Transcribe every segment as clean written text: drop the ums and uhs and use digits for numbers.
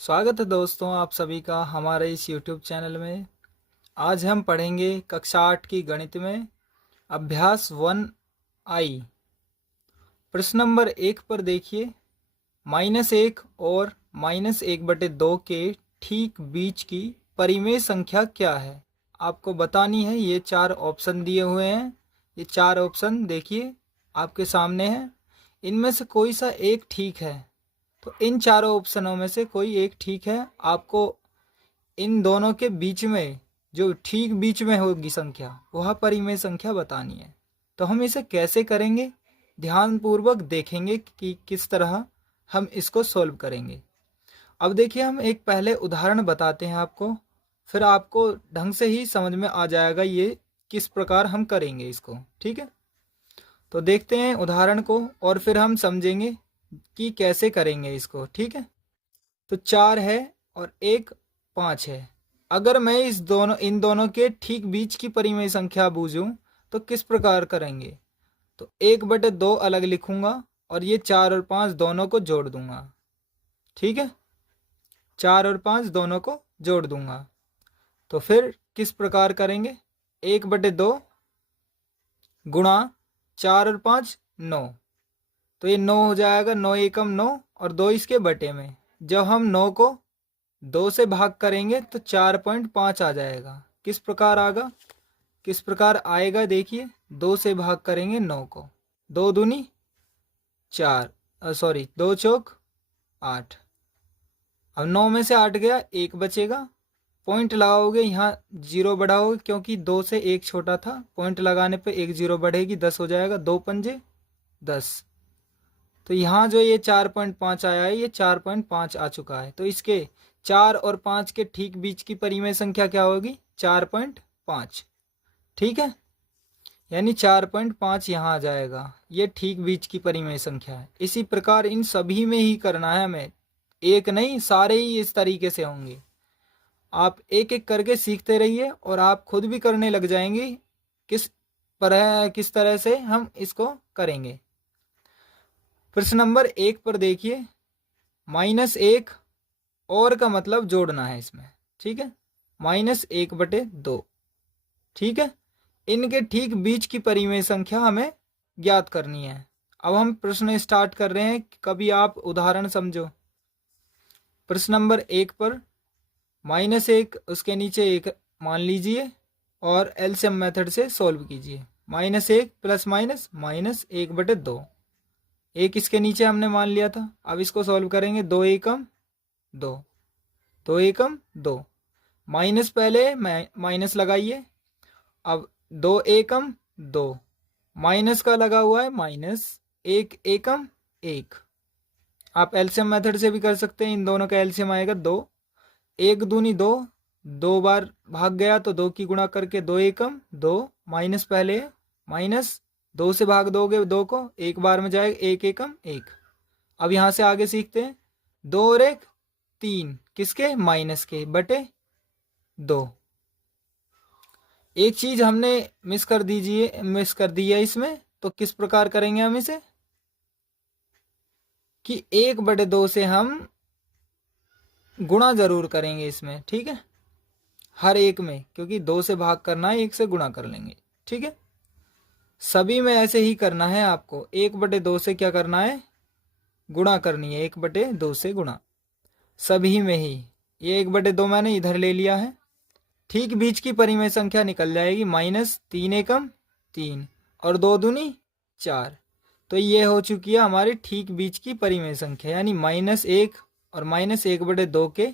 स्वागत है दोस्तों आप सभी का हमारे इस YouTube चैनल में। आज हम पढ़ेंगे कक्षा 8 की गणित में अभ्यास 1I। प्रश्न नंबर 1 पर देखिए, -1 और -1/2 के ठीक बीच की परिमेय संख्या क्या है। आपको बतानी है। ये 4 ऑप्शन दिए हुए हैं। ये 4 ऑप्शन देखिए आपके सामने हैं। इनमें से कोई सा एक ठीक है, तो इन चारों ऑप्शनों में से कोई एक ठीक है। आपको इन दोनों के बीच में जो ठीक बीच में होगी संख्या, वह परिमेय संख्या बतानी है। तो हम इसे कैसे करेंगे, ध्यानपूर्वक देखेंगे कि किस तरह हम इसको सॉल्व करेंगे। अब देखिए, हम एक पहले उदाहरण बताते हैं आपको, फिर आपको ढंग से ही समझ में आ जाएगा ये किस प्रकार हम करेंगे इसको। ठीक है, तो देखते हैं उदाहरण को और फिर हम समझेंगे कि कैसे करेंगे इसको। ठीक है, तो 4 है और एक 5 है। अगर मैं इन दोनों के ठीक बीच की परिमेय संख्या बूझूं तो किस प्रकार करेंगे। तो 1/2 अलग लिखूंगा और ये 4 और 5 दोनों को जोड़ दूंगा। ठीक है, 4 और 5 दोनों को जोड़ दूंगा। तो फिर किस प्रकार करेंगे, 1/2 गुणा 4 और 5 9, तो ये 9 हो जाएगा। 9 एकम 9 और 2 इसके बटे में। जब हम 9 को 2 से भाग करेंगे तो 4.5 आ जाएगा। किस प्रकार आएगा देखिए, 2 से भाग करेंगे 9 को, 2 दूनी 4, 2 चौक 8। अब 9 में से 8 गया, 1 बचेगा। पॉइंट लगाओगे, यहाँ 0 बढ़ाओगे क्योंकि 2 से 1 छोटा था। पॉइंट लगाने पे 1 0 बढ़ेगी, 10 हो जाएगा। 2 पंजे 10। तो यहाँ जो ये 4.5 आया है, ये 4.5 आ चुका है। तो इसके 4 और 5 के ठीक बीच की परिमेय संख्या क्या होगी, 4.5। ठीक है, यानी 4.5 यहाँ आ जाएगा। ये ठीक बीच की परिमेय संख्या है। इसी प्रकार इन सभी में ही करना है हमें, एक नहीं, सारे ही इस तरीके से होंगे। आप एक एक करके सीखते रहिए और आप खुद भी करने लग जाएंगे किस तरह से हम इसको करेंगे। प्रश्न नंबर 1 पर देखिए, -1 और का मतलब जोड़ना है इसमें। ठीक है, -1/2। ठीक है, इनके ठीक बीच की परिमेय संख्या हमें ज्ञात करनी है। अब हम प्रश्न स्टार्ट कर रहे हैं, कभी आप उदाहरण समझो। प्रश्न नंबर 1 पर -1 उसके नीचे 1 मान लीजिए और एलसीएम मेथड से सॉल्व कीजिए। -1 प्लस माइनस -1/2, एक इसके नीचे हमने मान लिया था। अब इसको सॉल्व करेंगे। 2 एकम 2, 2 एकम 2, माइनस पहले माइनस लगाइए। अब 2 एकम 2, माइनस का लगा हुआ है माइनस, 1 एकम 1। आप एलसीएम मेथड से भी कर सकते हैं। इन दोनों का एलसीएम आएगा 2, 1 दूनी 2, 2 बार भाग गया तो 2 की गुणा करके 2 एकम 2, माइनस पहले माइनस, 2 से भाग दोगे 2 को, एक बार में जाएगा 1 एकम 1। अब यहां से आगे सीखते हैं। 2 और 1 3, किसके, माइनस के, बटे 2। एक चीज हमने मिस कर दी है इसमें, तो किस प्रकार करेंगे हम इसे, कि 1/2 से हम गुणा जरूर करेंगे इसमें। ठीक है, हर एक में, क्योंकि 2 से भाग करना है, 1 से गुणा कर लेंगे। ठीक है, सभी में ऐसे ही करना है आपको। 1/2 से क्या करना है, गुणा करनी है। 1/2 से गुणा, सभी में ही। ये 1/2 मैंने इधर ले लिया है। ठीक बीच की परिमेय संख्या निकल जाएगी, -3 एकम 3 और 2 दूनी 4। तो ये हो चुकी है हमारी ठीक बीच की परिमेय संख्या, यानी -1 और -1/2 के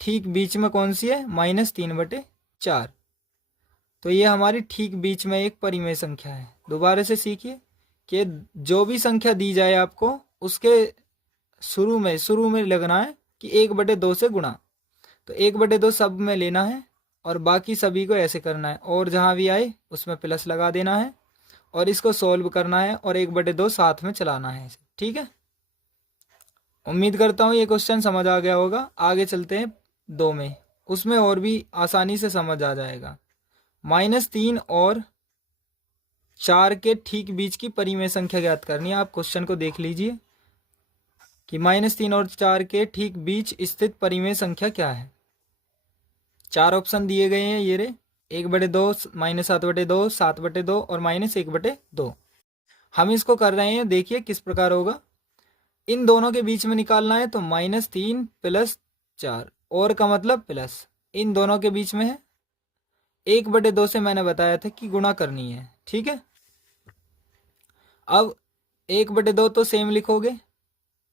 ठीक बीच में कौन सी है, -3/4। तो ये हमारी ठीक बीच में एक परिमेय संख्या है। दोबारा से सीखिए कि जो भी संख्या दी जाए आपको, उसके शुरू में लगना है कि 1/2 से गुणा। तो 1/2 सब में लेना है और बाकी सभी को ऐसे करना है, और जहां भी आए उसमें प्लस लगा देना है और इसको सॉल्व करना है और 1/2 साथ में चलाना है। ठीक है, उम्मीद करता हूँ ये क्वेश्चन समझ आ गया होगा। आगे चलते हैं 2 में, उसमें और भी आसानी से समझ आ जाएगा। -3 और 4 के ठीक बीच की परिमेय संख्या ज्ञात करनी है। आप क्वेश्चन को देख लीजिए। कि -3 और 4 के ठीक बीच स्थित परिमेय संख्या क्या है। 4 ऑप्शन दिए गए हैं ये रे, 1/2, -7/2, 7/2 और -1/2। हम इसको कर रहे हैं, देखिए किस प्रकार होगा। इन दोनों के बीच में निकालना है तो -3 + 4 और का मतलब प्लस, इन दोनों के बीच में है। 1/2 से मैंने बताया था कि गुणा करनी है, ठीक है। अब 1/2 तो सेम लिखोगे,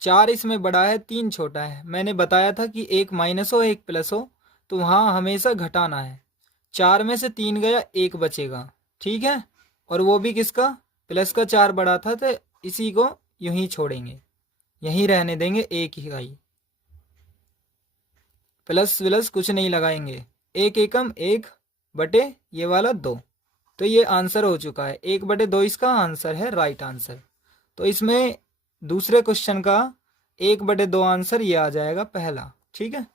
4 इसमें बड़ा है, 3 छोटा है। मैंने बताया था कि एक माइनस हो एक प्लस हो तो वहाँ हमेशा घटाना है। 4 में से 3 गया, 1 बचेगा, ठीक है। और वो भी किसका, प्लस का 4 बड़ा था, तो इसी को यूं ही छोड़ेंगे, यहीं रहने देंगे, एक ही आई, प्लस प्लस कुछ नहीं लगाएंगे। 1 एकम 1 बटे ये वाला 2, तो ये आंसर हो चुका है। 1/2 इसका आंसर है, राइट आंसर। तो इसमें दूसरे क्वेश्चन का 1/2 आंसर ये आ जाएगा पहला, ठीक है।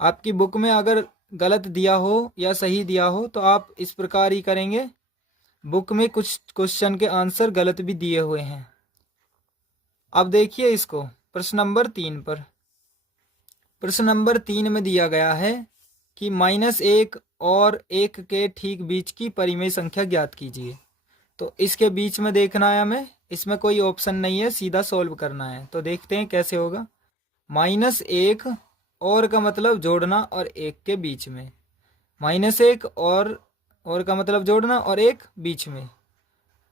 आपकी बुक में अगर गलत दिया हो या सही दिया हो तो आप इस प्रकार ही करेंगे। बुक में कुछ क्वेश्चन के आंसर गलत भी दिए हुए हैं। अब देखिए इसको प्रश्न नंबर 3 पर। प्रश्न नंबर 3 में दिया गया है कि -1 और 1 के ठीक बीच की परिमेय संख्या ज्ञात कीजिए। तो इसके बीच में देखना है हमें, इसमें कोई ऑप्शन नहीं है, सीधा सॉल्व करना है। तो देखते हैं कैसे होगा। -1 और का मतलब जोड़ना और 1 के बीच में, -1 और का मतलब जोड़ना और 1 बीच में,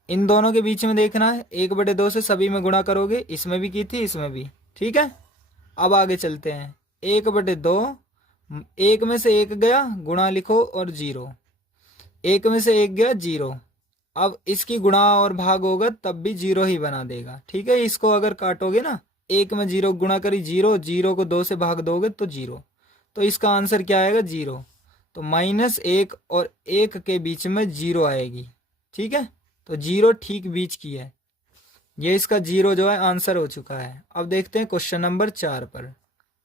इन दोनों के बीच में देखना है। 1/2 से सभी में गुणा करोगे, इसमें भी की थी इसमें भी, ठीक है। अब आगे चलते हैं। 1/2, 1 में से 1 गया, गुणा लिखो और 0, 1 में से 1 गया 0। अब इसकी गुणा और भाग होगा तब भी 0 ही बना देगा, ठीक है। इसको अगर काटोगे ना, 1 में 0 गुणा करी 0, 0 को 2 से भाग दोगे तो 0, तो इसका आंसर क्या आएगा 0। तो -1 और 1 के बीच में 0 आएगी, ठीक है। तो 0 ठीक बीच की है, ये इसका 0 जो है आंसर हो चुका है। अब देखते हैं क्वेश्चन नंबर 4 पर,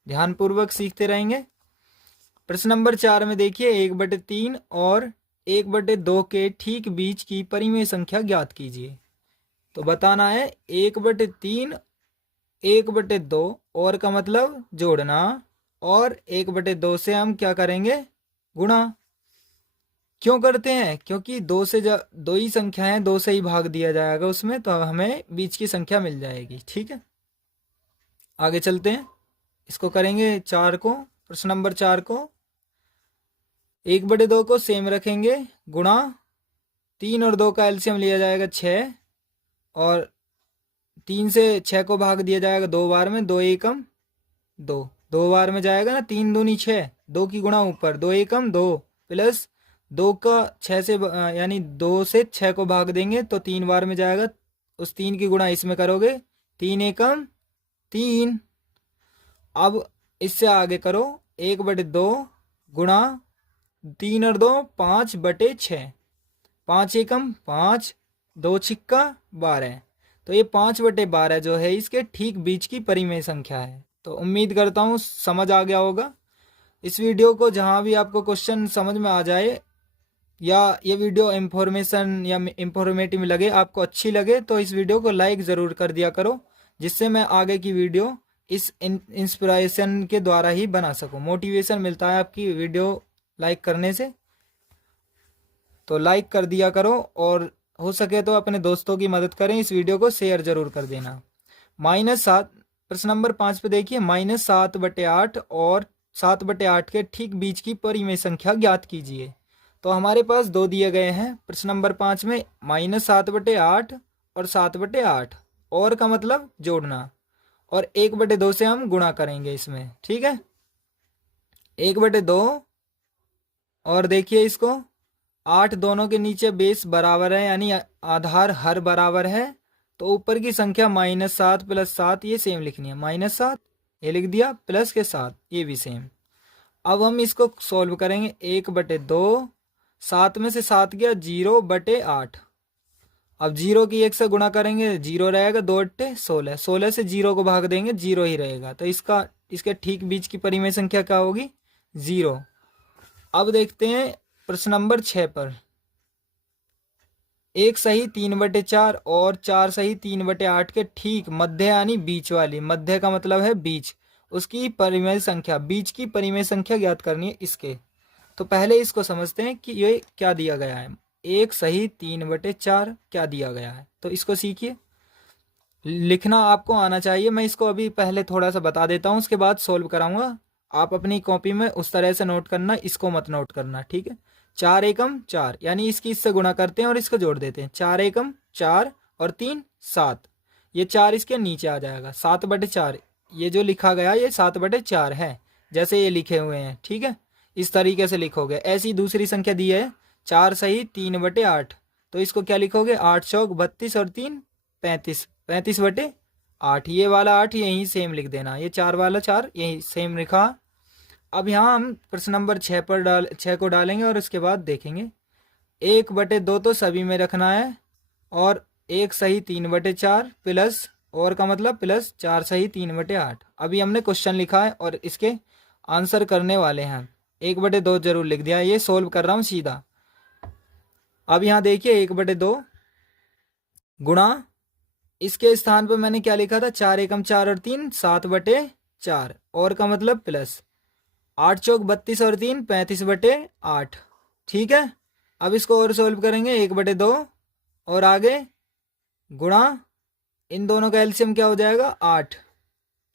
ध्यानपूर्वक सीखते रहेंगे। प्रश्न नंबर 4 में देखिए 1/3 और 1/2 के ठीक बीच की परिमेय संख्या ज्ञात कीजिए। तो बताना है 1/3, 1/2 और का मतलब जोड़ना, और 1/2 से हम क्या करेंगे, गुणा। क्यों करते हैं, क्योंकि दो ही संख्या है, 2 से ही भाग दिया जाएगा उसमें, तो हमें बीच की संख्या मिल जाएगी, ठीक है। आगे चलते हैं, इसको करेंगे 4 को, प्रश्न नंबर 4 को। 1/2 को सेम रखेंगे, गुणा 3 और 2 का एलसीएम लिया जाएगा 6, और 3 से 6 को भाग दिया जाएगा 2 बार में, 2 एकम 2, 2 बार में जाएगा ना, 3 दूनी 6, 2 की गुणा ऊपर, 2 एकम 2 प्लस 2 का 6 से यानी 2 से 6 को भाग देंगे तो 3 बार में जाएगा, उस 3 की गुणा इसमें करोगे, 3 एकम 3। अब इससे आगे करो, 1/2 गुणा 3 और 2 5/6, 5 एकम 5, 2 छिक्का 12, तो ये 5/12 जो है इसके ठीक बीच की परिमेय संख्या है। तो उम्मीद करता हूँ समझ आ गया होगा। इस वीडियो को जहाँ भी आपको क्वेश्चन समझ में आ जाए, या ये वीडियो इंफॉर्मेशन या इंफॉर्मेटिव लगे, आपको अच्छी लगे, तो इस वीडियो को लाइक ज़रूर कर दिया करो, जिससे मैं आगे की वीडियो इस इंस्पिरेशन के द्वारा ही बना सकूं। मोटिवेशन मिलता है आपकी वीडियो लाइक करने से, तो लाइक कर दिया करो, और हो सके तो अपने दोस्तों की मदद करें, इस वीडियो को शेयर जरूर कर देना। -7, प्रश्न नंबर 5 पे देखिए, -7/8 और 7/8 के ठीक बीच की परिमेय संख्या ज्ञात कीजिए। तो हमारे पास 2 दिए गए हैं प्रश्न नंबर 5 में, -7/8 और 7/8, और का मतलब जोड़ना, और 1/2 से हम गुणा करेंगे इसमें, ठीक है। 1/2, और देखिए इसको 8 दोनों के नीचे बेस बराबर है, यानी आधार हर बराबर है, तो ऊपर की संख्या -7 + 7 ये सेम लिखनी है, -7 ये लिख दिया, प्लस के 7 ये भी सेम। अब हम इसको सॉल्व करेंगे। 1/2, 7 में से 7 गया 0/8, अब 0 की 1 से गुणा करेंगे 0 रहेगा, 2 16, 16 से 0 को भाग देंगे 0 ही रहेगा, तो इसके ठीक बीच की परिमेय संख्या क्या होगी, 0। अब देखते हैं प्रश्न नंबर 6 पर। एक सही 3/4 और 4 सही 3/8 के ठीक मध्य यानी बीच वाली, मध्य का मतलब है बीच, उसकी परिमेय संख्या, बीच की परिमेय संख्या ज्ञात करनी है इसके। तो पहले इसको समझते हैं कि ये क्या दिया गया है। एक सही 3/4 क्या दिया गया है, तो इसको सीखिए। लिखना आपको आना चाहिए, मैं इसको अभी पहले थोड़ा सा बता देता हूँ, उसके बाद सोल्व कराऊंगा। आप अपनी कॉपी में उस तरह से नोट करना, इसको मत नोट करना, ठीक है। 4 एकम 4 यानी इसकी इससे गुणा करते हैं और इसको जोड़ देते हैं। 4 एकम 4 और 3 7, ये 4 इसके नीचे आ जाएगा। 7/4 ये जो लिखा गया ये 7/4 है, जैसे ये लिखे हुए हैं, ठीक है। इस तरीके से लिखोगे। ऐसी दूसरी संख्या दी है 4 सही 3/8, तो इसको क्या लिखोगे, 8 चौक 32 और 3 35, 35/8। ये वाला 8 यहीं सेम लिख देना, ये 4 वाला 4 यहीं सेम लिखा। अब यहाँ हम प्रश्न नंबर 6 पर 6 को डालेंगे और उसके बाद देखेंगे। 1/2 तो सभी में रखना है, और 1 सही 3/4 प्लस, और का मतलब प्लस 4 सही 3/8। अभी हमने क्वेश्चन लिखा है और इसके आंसर करने वाले हैं। 1/2 जरूर लिख दिया, ये सोल्व कर रहा हूँ सीधा। अब यहाँ देखिए 1/2 गुणा, इसके स्थान पर मैंने क्या लिखा था, 4 एकम 4 और 3 7/4, और का मतलब प्लस 8 चौक 32 और 3 35/8, ठीक है। अब इसको और सोल्व करेंगे। 1/2 और आगे गुणा, इन दोनों का एलसीएम क्या हो जाएगा, 8।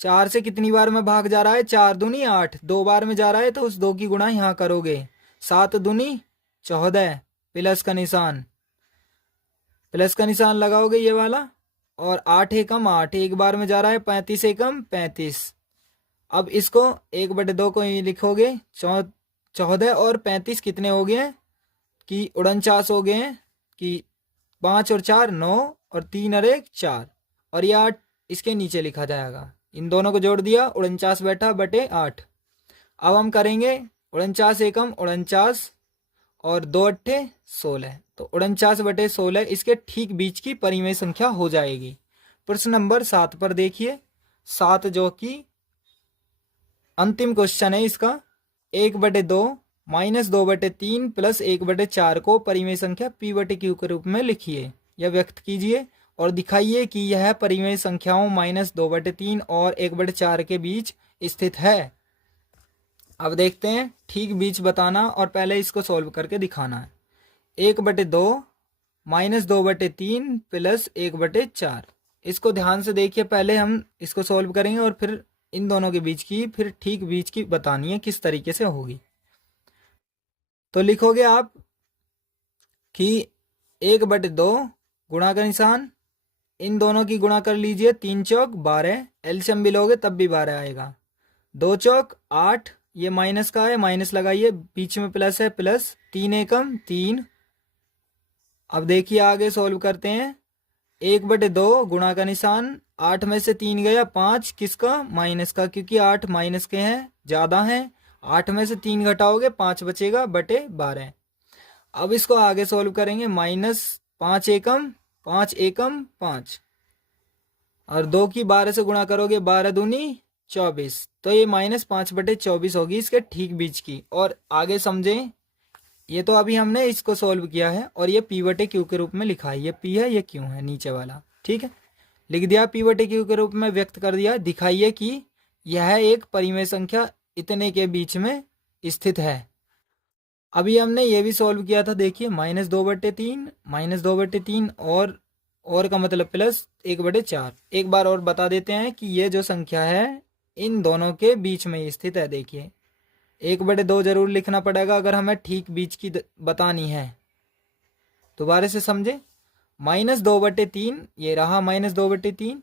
4 से कितनी बार में भाग जा रहा है, 4 दूनी 8, 2 बार में जा रहा है तो उस 2 की गुणा यहाँ करोगे। 7 दूनी 14, प्लस का निशान, प्लस का निशान लगाओगे ये वाला, और 8 एकम 8 एक बार में जा रहा है, 35 एकम 35। अब इसको 1/2 को ही लिखोगे। 14 और 35 कितने हो गए हैं कि 49 हो गए हैं, कि 5 और 4 9, और 3 और 1 4, और ये 8 इसके नीचे लिखा जाएगा। इन दोनों को जोड़ दिया, 49 बैठा बटे 8। अब हम करेंगे 49 एकम 49 और 2 8 16, तो 49/16 इसके ठीक बीच की परिमेय संख्या हो जाएगी। प्रश्न नंबर 7 पर देखिए। 7 जो कि अंतिम क्वेश्चन है इसका। 1/2 -2/3 प्लस 1/4 को परिमेय संख्या p/q के रूप में लिखिए या व्यक्त कीजिए, और दिखाइए कि यह परिमेय संख्याओं -2/3 और 1/4 के बीच स्थित है। अब देखते हैं, ठीक बीच बताना और पहले इसको सोल्व करके दिखाना है। 1/2 -2/3 प्लस 1/4, इसको ध्यान से देखिए। पहले हम इसको सोल्व करेंगे और फिर इन दोनों के बीच की, फिर ठीक बीच की बतानी है किस तरीके से होगी। तो लिखोगे आप कि 1/2 गुणा का निशान, इन दोनों की गुणा कर लीजिए। 3 चौक 12, एलसीएम भी लोगे तब भी 12 आएगा। 2 चौक 8, ये माइनस का है, माइनस लगाइए, बीच में प्लस है, प्लस 3 एकम 3। अब देखिए आगे सोल्व करते हैं। 1/2 गुणा का निशान, 8 में से 3 गया 5, किसका, माइनस का, क्योंकि 8 माइनस के हैं, ज़्यादा हैं। 8 में से 3 घटाओगे 5 बचेगा बटे 12। अब इसको आगे सोल्व करेंगे। -5 एकम 5 एकम 5, और 2 की 12 से गुणा करोगे, 12 दूनी 24, तो ये -5/24 होगी इसके ठीक बीच की। और आगे समझें, ये तो अभी हमने इसको सोल्व किया है और ये p/q के रूप में लिखा है। ये p है, ये q है नीचे वाला, ठीक है। लिख दिया, p/q के रूप में व्यक्त कर दिया। दिखाइए कि यह एक परिमेय संख्या इतने के बीच में स्थित है। अभी हमने ये भी सॉल्व किया था, देखिए -2/3 और का मतलब प्लस 1/4। एक बार और बता देते हैं कि ये जो संख्या है इन दोनों के बीच में स्थित है। देखिए 1/2 जरूर लिखना पड़ेगा अगर हमें ठीक बीच की बतानी है। दोबारा से समझे, -2/3 ये रहा -2/3,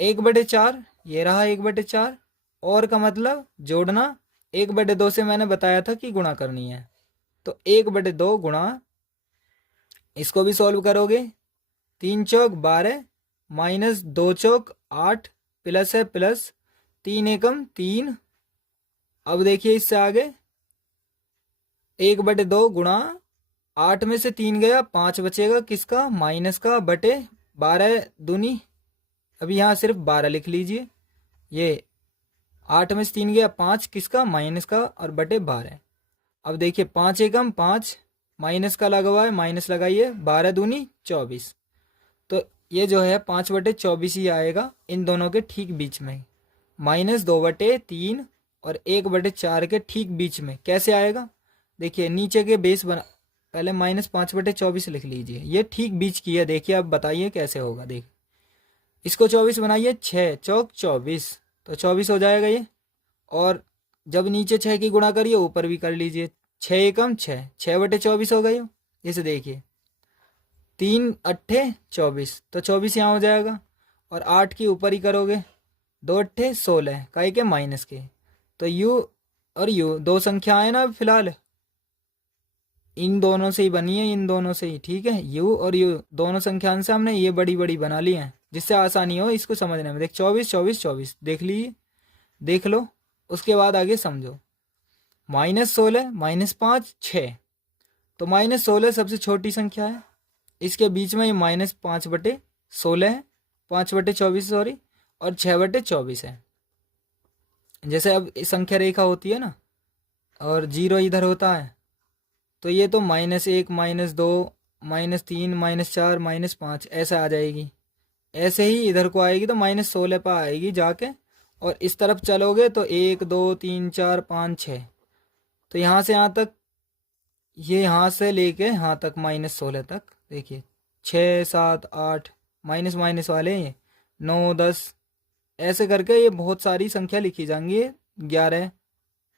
1/4 ये रहा 1/4, और का मतलब जोड़ना। 1/2 से मैंने बताया था कि गुणा करनी है, तो 1/2 गुणा, इसको भी सॉल्व करोगे। 3 चौक 12, -2 चौक 8, प्लस है प्लस 3 एकम 3। अब देखिए इससे आगे 1/2 गुणा, 8 में से 3 गया 5 बचेगा, किसका, माइनस का, बटे 12 दूनी, अभी यहाँ सिर्फ 12 लिख लीजिए। ये 8 में से 3 गया 5, किसका, माइनस का, और बटे 12। अब देखिए 5 एकम 5, माइनस का लगा हुआ है, माइनस लगाइए, 12×2 = 24। तो ये जो है 5/24 ही आएगा इन दोनों के ठीक बीच में, -2/3 और 1/4 के ठीक बीच में। कैसे आएगा देखिए, नीचे के बेस बना, पहले -5/24 लिख लीजिए, ये ठीक बीच की है। देखिए अब बताइए कैसे होगा। देखिए इसको 24 बनाइए, 6 चौक 24, तो 24 हो जाएगा ये। और जब नीचे 6 की गुणा करिए ऊपर भी कर लीजिए, 6 एकम 6, 6/24 हो गई हो। इसे देखिए 3×8 = 24, तो 24 यहाँ हो जाएगा। और 8 की ऊपर ही करोगे, 2×8 = 16, काहे के माइनस के। तो यू और यू दो संख्याएं ना फिलहाल, इन दोनों से ही बनी है, इन दोनों से ही, ठीक है। यू और यू दोनों संख्याओं से हमने ये बड़ी बड़ी बना ली हैं, जिससे आसानी हो इसको समझने में। देख 24 24 24 देख लीजिए, देख लो, उसके बाद आगे समझो। -16 -5 6, तो -16 सबसे छोटी संख्या है, इसके बीच में ये -5/16 है, 5/24 सॉरी, और 6/24 है। जैसे अब संख्या रेखा होती है ना, और 0 इधर होता है, तो ये तो -1 -2 -3 -4 -5 ऐसा आ जाएगी। ऐसे ही इधर को आएगी तो -16 पर आएगी जाके, और इस तरफ चलोगे तो 1 2 3 4 5 6, तो यहाँ से यहाँ तक, ये यहाँ से लेके यहाँ तक -16 तक, देखिए 6 7 8 माइनस माइनस वाले, ये 9 10, ऐसे करके ये बहुत सारी संख्या लिखी जाएंगी, 11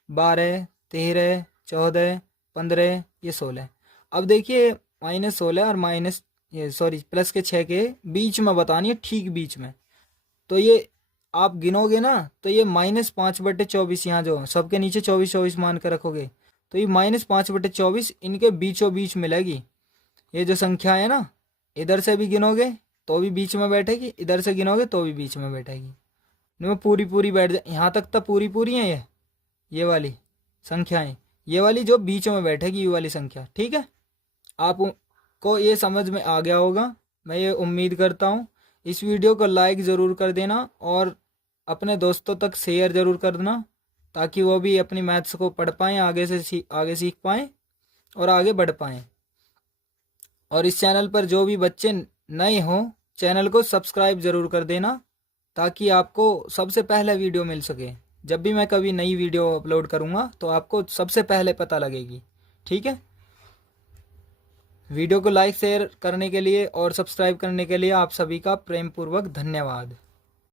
12 13 14 15, ये 16। अब देखिए -16 और माइनस, ये सॉरी प्लस के 6 के बीच में बतानी है, ठीक बीच में। तो ये आप गिनोगे ना, तो ये -5/24, यहाँ जो सबके नीचे 24 24 मान कर रखोगे, तो ये -5/24 इनके बीचों बीच मिलेगी। ये जो संख्या है ना, इधर से भी गिनोगे तो भी बीच में बैठेगी, इधर से गिनोगे तो भी बीच में बैठेगी, इनमें पूरी पूरी बैठ जाए, यहाँ तक तो पूरी पूरी है ये वाली संख्याएं, ये वाली जो बीच में बैठेगी, ये वाली संख्या, ठीक है। आपको ये समझ में आ गया होगा, मैं ये उम्मीद करता हूँ। इस वीडियो को लाइक ज़रूर कर देना और अपने दोस्तों तक शेयर ज़रूर कर देना, ताकि वो भी अपनी मैथ्स को पढ़ पाएँ, आगे सीख पाएँ और आगे बढ़ पाएँ। और इस चैनल पर जो भी बच्चे नए हों, चैनल को सब्सक्राइब ज़रूर कर देना, ताकि आपको सबसे पहले वीडियो मिल सके। जब भी मैं कभी नई वीडियो अपलोड करूँगा तो आपको सबसे पहले पता लगेगी, ठीक है। वीडियो को लाइक शेयर करने के लिए और सब्सक्राइब करने के लिए आप सभी का प्रेम पूर्वक धन्यवाद।